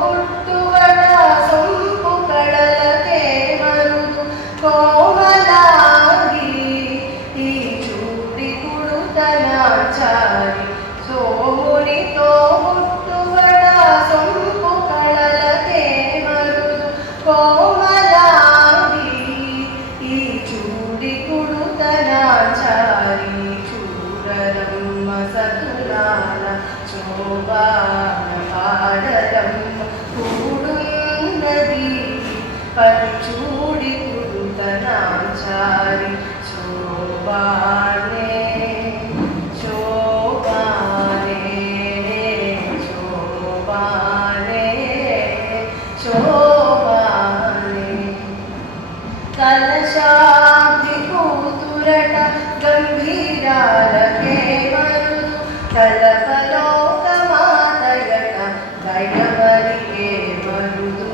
ಹುಟ್ಟುವಡ ಸೊಂಪು ಕಡಲಕ್ಕೆ ಮರುದು ಕೋಮಲಾಗಿ ಈ ಚೂಡಿ ಕುಡುತನಾಚಾರಿ ಸೋಮುನಿತೋ ಹುಟ್ಟುವಡ ಸೊಂಪು ಕಡಲಕ್ಕೆ ಮರುದು ಕೋಮಲಾಗಿ ಈ ಚೂಡಿ ಕುಡುತನಾಚಾರಿ చూడరమ్మ సతులాల శోభాన పాడరమ్మ కూడున్నది పది చూడి కుడుతనాచారి శోభానే శోభానే శోభానే శోభానే కలశాబ్ది కూతురట గంభీరాలకే మరుదు కలపలోకమాతయట గయవరికే మరుదు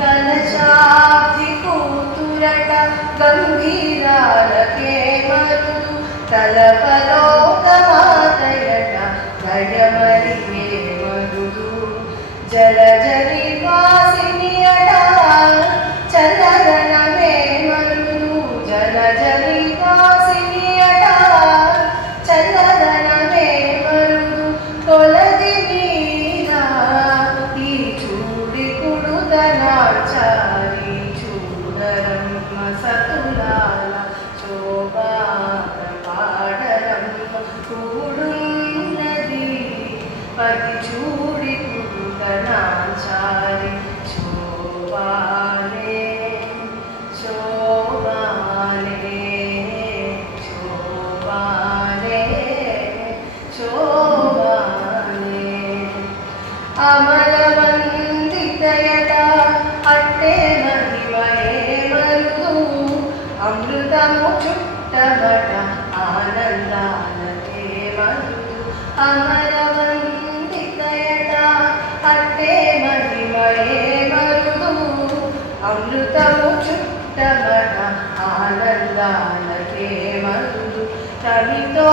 కలశాబ్ది కూతురట గంభీరాలకే మరుదు కలపలోకమాతయట గయవరికే మరుదు జలజరి వాసిని అట చలగనమే మరుదు జలజరి వాసిని అట చల్లదనమే మరుదు కొలది మీరా ఈ చూడి కుడుతనాచారి చూడరమ్మ సతులాల శోభాన పాడరమ్మ కూడున్నది పది చూడి కుడుతనాచారి శోభానే శోభానే శోభానే శోభానే అమరవందితయట అట్టే మహిమయే మరుదు అమృతము చుట్టమట ఆనందాలకే మరుదు అమరవందితయట అట్టే మహిమయే మరుదు అమృతము చుట్టమట ఆనందాలకే మరుదు కవితో